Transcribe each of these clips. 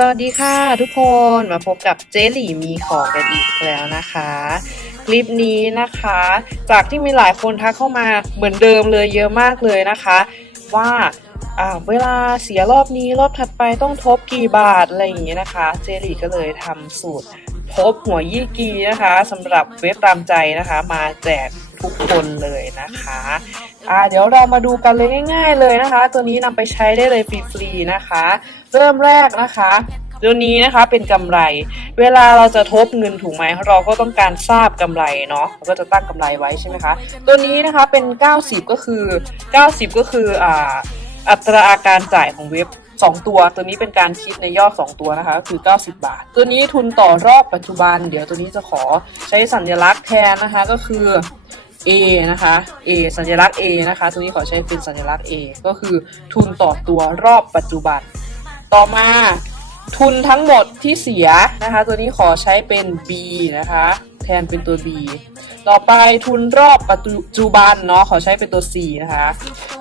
สวัสดีค่ะทุกคนมาพบกับเจหลี่มีของกันอีกแล้วนะคะ คลิปนี้นะคะ จากที่มีหลายคนทักเข้ามาเหมือนเดิมเลยเยอะมากเลยนะคะ ว่าเวลาเสียรอบนี้รอบถัดไปต้องทบกี่บาทอะไรอย่างเงี้ยนะคะ เจหลี่ก็เลยทำสูตร ทบหัวยี่กีนะคะสำหรับเว็บตามใจนะคะ มาแจกทุกคนเลยนะคะอ่าเดี๋ยวเรามาดูกันเลยง่าย ๆ เลยนะคะ ตัวนี้นำไปใช้ได้เลยฟรีๆนะคะ เริ่มแรกนะคะตัวนี้นะคะเป็นกำไร เวลาเราจะทบเงินถูกไหมเราก็ต้องการทราบกำไรเนาะเราก็จะตั้งกำไรไว้ใช่ไหมคะ ตัวนี้นะคะเป็น 90 ก็คือ 90 ก็คืออ่าอัตราการจ่ายของเว็บ 2 ตัวตัวนี้เป็นการคิดในยอด 2 ตัวนะคะก็คือ 90 บาท ตัวนี้ทุนต่อรอบปัจจุบัน เดี๋ยวตัวนี้จะขอใช้สัญลักษณ์แทนนะคะก็คือ A นะคะ A สัญลักษณ์ A นะคะตัวนี้ขอใช้เป็นสัญลักษณ์ A ก็คือทุนต่อตัวรอบปัจจุบัน ต่อมาทุนทั้งหมดที่เสียนะคะ ตัวนี้ขอใช้เป็น B นะคะ แทนเป็นตัว B ต่อไปทุนรอบปัจจุบันเนาะขอใช้เป็นตัว C นะคะ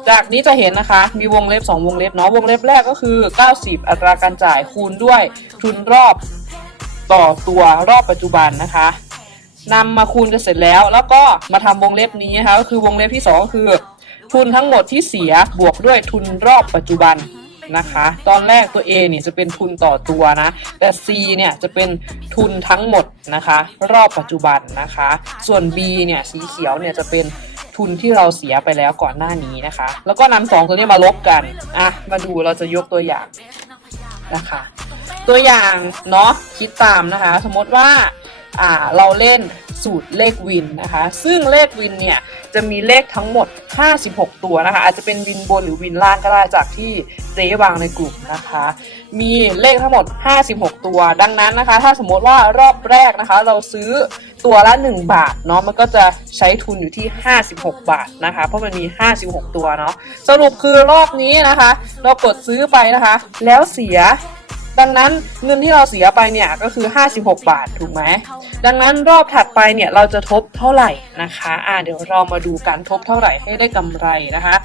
จากนี้จะเห็นนะคะ มีวงเล็บ 2 วงเล็บเนาะวงเล็บแรกก็คือ 90 อัตราการจ่ายคูณด้วยทุนรอบต่อตัวรอบปัจจุบันนะคะนำมาคูณกันเสร็จแล้ว แล้วก็มาทำวงเล็บนี้นะคะก็คือวงเล็บที่ 2 ก็คือ ทุนทั้งหมดที่เสียบวกด้วยทุนรอบปัจจุบัน นะคะ ตอนแรกตัว A เนี่ยจะเป็นทุนต่อตัวนะ แต่ C เนี่ยจะเป็นทุนทั้งหมดนะคะ รอบปัจจุบันนะคะ ส่วน B เนี่ยสีเขียวเนี่ยจะเป็นทุนที่เราเสียไปแล้วก่อนหน้านี้นะคะ แล้วก็นำสองตัวนี้มาลบกัน อะ มาดูเราจะยกตัวอย่างนะคะ ตัวอย่างเนาะคิดตามนะคะ สมมติว่าอ่าเราเล่น สูตรเลขวินนะคะ ซึ่งเลขวินเนี่ยจะมีเลขทั้งหมด 56 ตัวนะคะ อาจจะเป็นวินบนหรือวินล่างก็ได้จากที่เจ๊วางในกลุ่มนะคะ มีเลขทั้งหมด 56 ตัวดังนั้นนะคะ ถ้าสมมติว่ารอบแรกนะคะ เราซื้อตัวละ 1 บาทเนาะมันก็จะใช้ทุนอยู่ที่ 56 บาทนะคะ เพราะมันมี 56 ตัวเนาะสรุปคือรอบนี้นะคะ เรากดซื้อไปนะคะ แล้วเสีย ดังนั้นเงินที่เราเสียไปเนี่ยก็คือ 56 บาทถูกไหมดังนั้นรอบถัดไปเนี่ยเราจะทบเท่าไหร่นะคะอ่าเดี๋ยวเรามาดูการทบเท่าไหร่ให้ได้กำไรนะคะ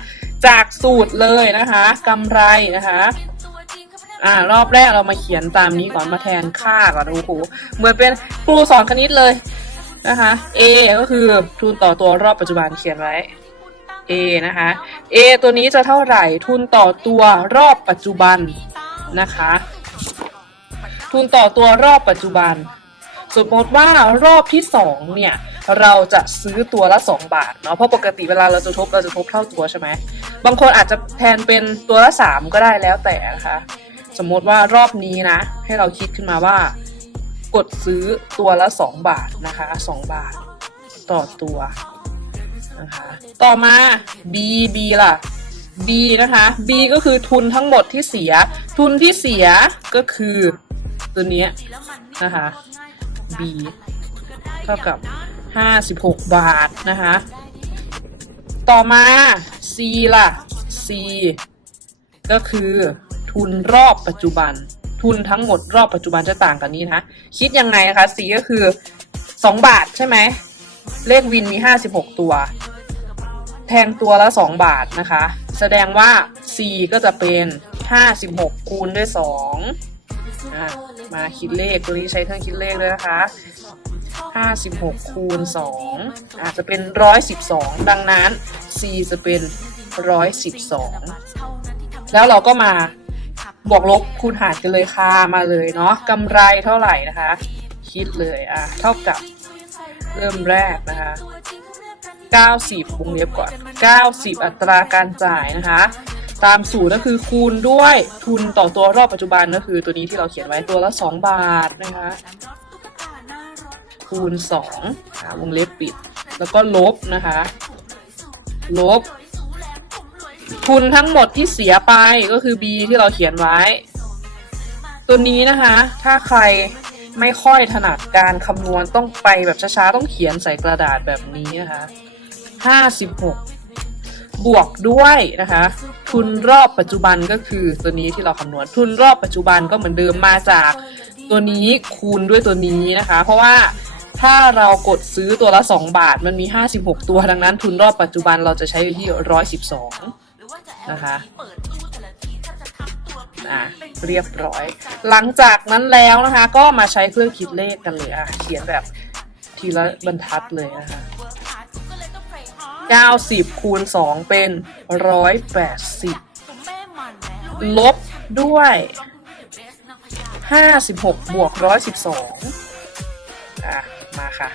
จากสูตรเลยนะคะกำไรนะคะอ่ารอบแรกเรามาเขียนตามนี้ก่อนมาแทนค่าก่อนโอ้โหเหมือนเป็นครูสอนคณิตเลยนะคะ A ก็คือทุนต่อตัวรอบปัจจุบันเขียนไว้ A นะคะ A ตัวนี้จะเท่าไหร่ทุนต่อตัวรอบปัจจุบันนะคะ ทุนต่อตัวรอบปัจจุบัน สมมติว่ารอบที่สองเนี่ยเราจะซื้อตัวละ 2 บาทเนาะเพราะปกติเวลาเราจะทบเราจะทบเท่าตัวใช่ไหมบางคนอาจจะแทนเป็นตัวละ 3 ก็ได้แล้วแต่นะคะสมมติว่ารอบนี้นะ ให้เราคิดขึ้นมาว่า กดซื้อตัวละ 2 บาทนะคะ 2 บาท ต่อตัวนะคะต่อมา B B ล่ะ B นะคะ B ก็คือทุนทั้งหมดที่เสีย ทุนที่เสียก็คือ ตัวเนี้ยนะคะ B เท่ากับ 56 บาทนะคะ ต่อมา C ล่ะ C ก็คือทุนรอบปัจจุบัน ทุนทั้งหมดรอบปัจจุบันจะต่างกันนี้นะคิดยังไงนะคะ C ก็คือ 2 บาทใช่ไหมเลขวินมี 56 ตัว แทงตัวละ 2 บาทนะคะ แสดงว่า C ก็จะเป็น 56 คูณด้วย2อะ มาคิดเลขตัวนี้ใช้เครื่องคิดเลขเลยนะคะ56คูณ2อาจจะเป็น 112 ดังนั้น C จะเป็น 112 แล้วเราก็มาบวกลบคูณหารกันเลยค่ะมาเลยเนาะกำไรเท่าไหร่นะคะ คิดเลยอะเท่ากับเริ่มแรกนะคะ 90วงเล็บก่อน 90 อัตราการจ่ายนะคะ ตามสูตรก็คือคูณด้วยทุนต่อตัวรอบปัจจุบันก็คือตัวนี้ที่เราเขียนไว้ตัวละ 2 บาทนะคะคูณ2อ่าวงเล็บปิด แล้วก็ลบนะคะ ลบ ทุนทั้งหมดที่เสียไปก็คือ b ที่เราเขียนไว้ ตัวนี้นะคะ ถ้าใครไม่ค่อยถนัดการคำนวณต้องไปแบบช้าๆ ต้องเขียนใส่กระดาษแบบนี้นะคะ 56 บวกด้วยนะคะ ทุนรอบปัจจุบันก็คือตัวนี้ที่เราคำนวณทุนรอบปัจจุบันก็เหมือนเดิมมาจากตัวนี้คูณด้วยตัวนี้นะคะ เพราะว่าถ้าเรากดซื้อตัวละ 2 บาทมันมี 56 ตัวดังนั้น ทุนรอบปัจจุบันเราจะใช้อยู่ที่ 112 นะคะอะเรียบร้อย หลังจากนั้นแล้วนะคะ ก็มาใช้เครื่องคิดเลขกันเลยอะเขียนแบบทีละบรรทัดเลยนะคะ 90 คูณ 2 เป็น 180 ลบด้วย 56 บวก 112 อะ มาค่ะ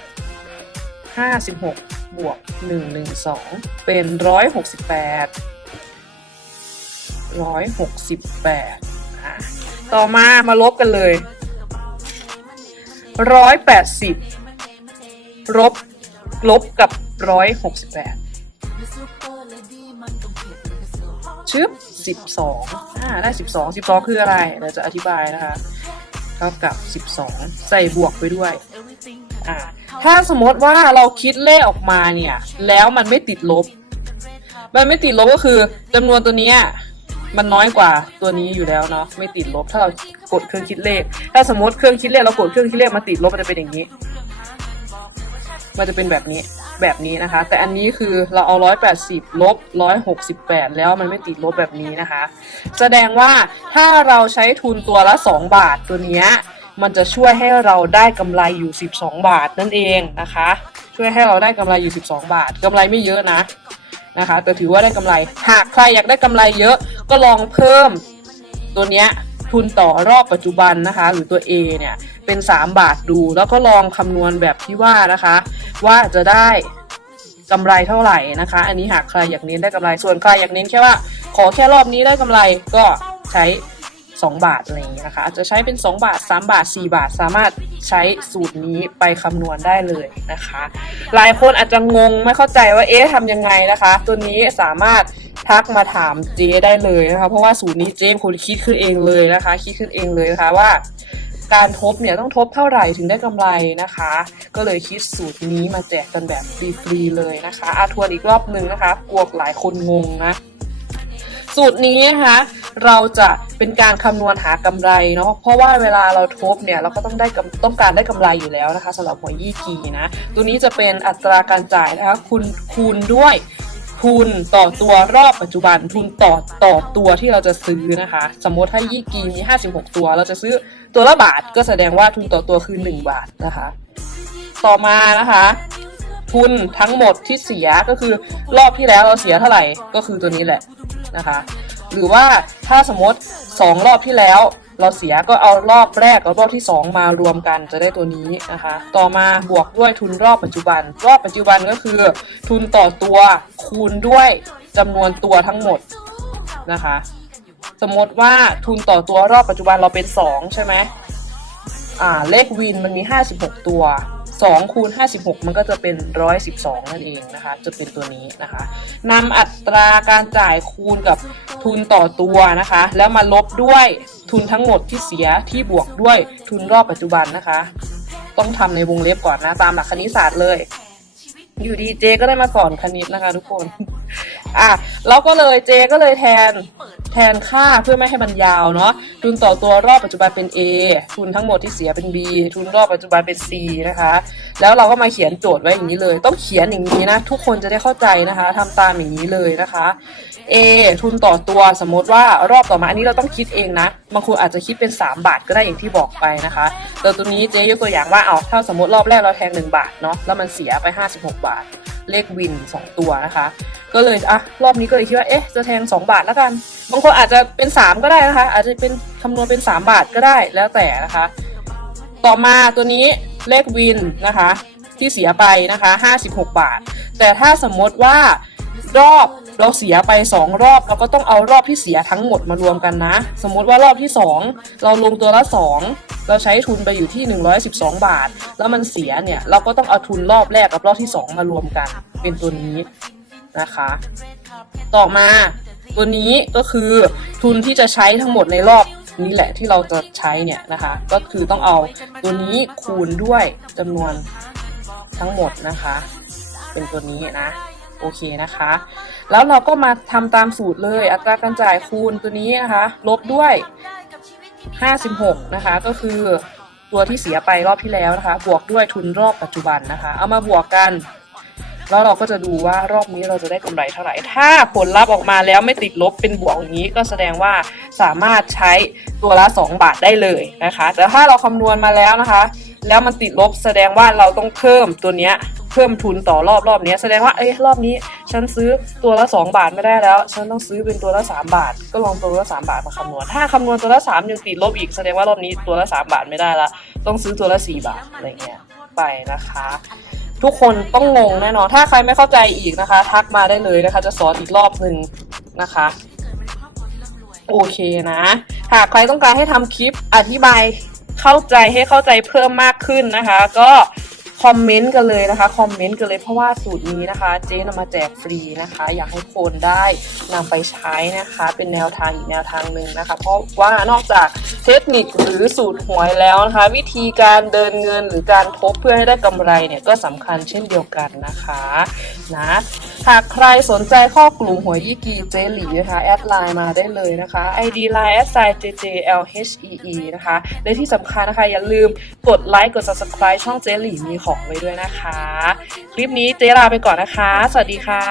56 บวก 112 เป็น 168 168อะต่อมามาลบกันเลย 180 ลบลบกับ 168 ชึบสิบสองอ่าได้สิบสองสิบสองคืออะไรเราจะอธิบายนะคะเท่ากับสิบสองใส่บวกไปด้วยอ่าถ้าสมมติว่าเราคิดเลขออกมาเนี่ย แล้วมันไม่ติดลบ มันไม่ติดลบก็คือจำนวนตัวนี้มันน้อยกว่าตัวนี้อยู่แล้วเนาะไม่ติดลบ ถ้าเรากดเครื่องคิดเลข ถ้าสมมติเครื่องคิดเลขเรากดเครื่องคิดเลขมาติดลบมันจะเป็นอย่างนี้ มันจะเป็นแบบนี้แบบนี้นะคะ แต่อันนี้คือเราเอา 180 ลบ 168 แล้วมันไม่ติดลบแบบนี้นะคะ แสดงว่าถ้าเราใช้ทุนตัวละ 2 บาทตัวเนี้ยมันจะช่วยให้เราได้กำไรอยู่ 12 บาทนั่นเองนะคะ ช่วยให้เราได้กำไรอยู่ 12 บาทกำไรไม่เยอะนะนะคะ แต่ถือว่าได้กำไร หากใครอยากได้กำไรเยอะก็ลองเพิ่มตัวเนี้ยทุนต่อรอบปัจจุบันนะคะ หรือตัว A เนี่ย เป็น 3 บาทดู แล้วก็ลองคำนวณแบบที่ว่านะคะ ว่าจะได้กำไรเท่าไหร่นะคะ อันนี้หากใครอยากเน้นได้กำไรส่วนใครอยากเน้นแค่ว่า ขอแค่รอบนี้ได้กำไรก็ใช้ 2 บาทอะไรอย่างนี้นะคะอาจจะใช้เป็น 2 บาท 3 บาท 4 บาท สามารถใช้สูตรนี้ไปคำนวณได้เลยนะคะ หลายคนอาจจะงงไม่เข้าใจว่าเอ๊ะทำยังไงนะคะ ตัวนี้สามารถทักมาถามเจได้เลยนะคะ เพราะว่าสูตรนี้เจเป็นคนคิดขึ้นเองเลยนะคะ คิดขึ้นเองเลยนะคะว่า การทบเนี่ยต้องทบเท่าไหร่ถึงได้กำไรนะคะ ก็เลยคิดสูตรนี้มาแจกกันแบบฟรีๆเลยนะคะอาทวนอีกรอบหนึ่งนะคะกลัวหลายคนงงนะสูตรนี้นะคะเราจะเป็นการคำนวณหากำไรเนาะเพราะว่าเวลาเราทบเนี่ยเราก็ต้องได้ต้องการได้กำไรอยู่แล้วนะคะสำหรับหัวยี่กีนะตัวนี้จะเป็นอัตราการจ่ายนะคะคูณคูณด้วย ทุนต่อตัวรอบปัจจุบันทุนต่อต่อตัวที่เราจะซื้อนะคะ สมมติถ้ายี่กีมี 56 ตัว เราจะซื้อตัวละบาทก็แสดงว่าทุนต่อตัวคือ 1 บาทนะคะ ต่อมานะคะทุนทั้งหมดที่เสียก็คือรอบที่แล้วเราเสียเท่าไหร่ก็คือตัวนี้แหละนะคะ หรือว่าถ้าสมมติ 2 รอบที่แล้ว เราเสียก็เอารอบแรกกับรอบที่ 2 มารวมกันจะได้ตัวนี้นะคะ ต่อมาบวกด้วยทุนรอบปัจจุบัน รอบปัจจุบันก็คือ ทุนต่อตัวคูณด้วยจำนวนตัวทั้งหมดนะคะ สมมติว่าทุนต่อตัวรอบปัจจุบันเราเป็น 2 ใช่ไหมอ่าเลขวินมันมี 56 ตัว 2คูณ56 มันก็จะเป็น 112 นั่นเองนะคะ จะเป็นตัวนี้นะคะนำอัตราการจ่ายคูณกับทุนต่อตัวนะคะ แล้วมาลบด้วยทุนทั้งหมดที่เสียที่บวกด้วยทุนรอบปัจจุบันนะคะ ต้องทำในวงเล็บก่อนนะ ตามหลักคณิตศาสตร์เลย อยู่ดีเจก็ได้มาสอนคณิตนะคะทุกคน อะแล้วก็เลยเจก็เลยแทน แทนค่าเพื่อไม่ให้มันยาวเนาะทุนต่อตัวรอบปัจจุบันเป็น A ทุนทั้งหมดที่เสียเป็น B ทุนรอบปัจจุบันเป็น C นะคะ แล้วเราก็มาเขียนโจทย์ไว้อย่างนี้เลย ต้องเขียนอย่างนี้นะทุกคนจะได้เข้าใจนะคะทำตามอย่างนี้เลยนะคะ A ทุนต่อตัวสมมติว่ารอบต่อมาอันนี้เราต้องคิดเองนะบางคนอาจจะคิดเป็น 3 บาทก็ได้อย่างที่บอกไปนะคะแต่ตัวนี้เจ๊ยกตัวอย่างว่าเอาถ้าสมมติรอบแรกเราแทง1บาทเนาะแล้วมันเสียไป 56 บาท เลขวิน 2 ตัวนะคะ ก็เลยอะรอบนี้ก็เลยคิดว่าเอ๊ะจะแทง 2 บาทแล้วกัน บางคนอาจจะเป็น 3 ก็ได้นะคะ อาจจะเป็นคำนวณเป็น 3 บาทก็ได้แล้วแต่นะคะ ต่อมาตัวนี้เลขวินนะคะ ที่เสียไปนะคะ 56 บาท แต่ถ้าสมมติว่ารอบ เราเสียไป 2 รอบเราก็ต้องเอารอบที่เสียทั้งหมดมารวมกันนะ สมมติว่ารอบที่ 2 เราลงตัวละ 2 เราใช้ทุนไปอยู่ที่ 112 บาท แล้วมันเสียเนี่ยเราก็ต้องเอาทุนรอบแรกกับรอบที่ 2 มารวมกัน เป็นตัวนี้นะคะ ต่อมาตัวนี้ก็คือทุนที่จะใช้ทั้งหมดในรอบนี้แหละที่เราจะใช้เนี่ยนะคะ ก็คือต้องเอาตัวนี้คูณด้วยจำนวนทั้งหมดนะคะ เป็นตัวนี้นะ โอเคนะคะ แล้วเราก็มาทำตามสูตรเลย อัตราการจ่ายคูณตัวนี้นะคะ ลบด้วย 56 นะคะ ก็คือตัวที่เสียไปรอบที่แล้วนะคะ บวกด้วยทุนรอบปัจจุบันนะคะ เอามาบวกกัน แล้วเราก็จะดูว่ารอบนี้เราจะได้กำไรเท่าไหร่ ถ้าผลลัพธ์ออกมาแล้วไม่ติดลบเป็นบวกอย่างนี้ก็แสดงว่าสามารถใช้ตัวละ 2 บาทได้เลยนะคะ แต่ถ้าเราคำนวณมาแล้วนะคะ แล้วมันติดลบแสดงว่าเราต้องเพิ่มตัวเนี้ย เพิ่มทุนต่อรอบรอบนี้แสดงว่าเอ้ยรอบนี้ ฉันซื้อตัวละ 2 บาทไม่ได้แล้ว ฉันต้องซื้อเป็นตัวละ 3 บาท ก็ลองตัวละ 3 บาทมาคำนวณถ้าคำนวณตัวละ 3 ยังติดลบอีกแสดงว่ารอบนี้ตัวละ 3 บาทไม่ได้ละต้องซื้อตัวละ 4 บาทอะไรเงี้ยไปนะคะ ทุกคนต้องงงแน่นอนถ้าใครไม่เข้าใจอีกนะคะ ทักมาได้เลยนะคะ จะสอนอีกรอบหนึ่งนะคะโอเคนะ หากใครต้องการให้ทำคลิปอธิบายเข้าใจให้เข้าใจเพิ่มมากขึ้นนะคะ ก็ อมเมนต์กันเลยนะคะคอมเมนต์กันเลยเพราะว่าสูตรนี้นะคะ เจ๊นำมาแจกฟรีนะคะ อยากให้คนได้นำไปใช้นะคะ เป็นแนวทางอีกแนวทางหนึ่งนะคะ เพราะว่านอกจากเทคนิคหรือสูตรหวยแล้วนะคะ วิธีการเดินเงินหรือการทบเพื่อให้ได้กำไรเนี่ยก็สำคัญเช่นเดียวกันนะคะนะหากใครสนใจข้ากลุ่มหวยยี่กีเจหลีนะคะแอดไลน์มาได้เลยนะคะ ID line แอดไซ JJLHEE นะคะและที่สำคัญนะคะอย่าลืมกดไลค์กด subscribe ช่องเจหลีมีของของไว้ด้วยนะคะ คลิปนี้เจลาไปก่อนนะคะ สวัสดีค่ะ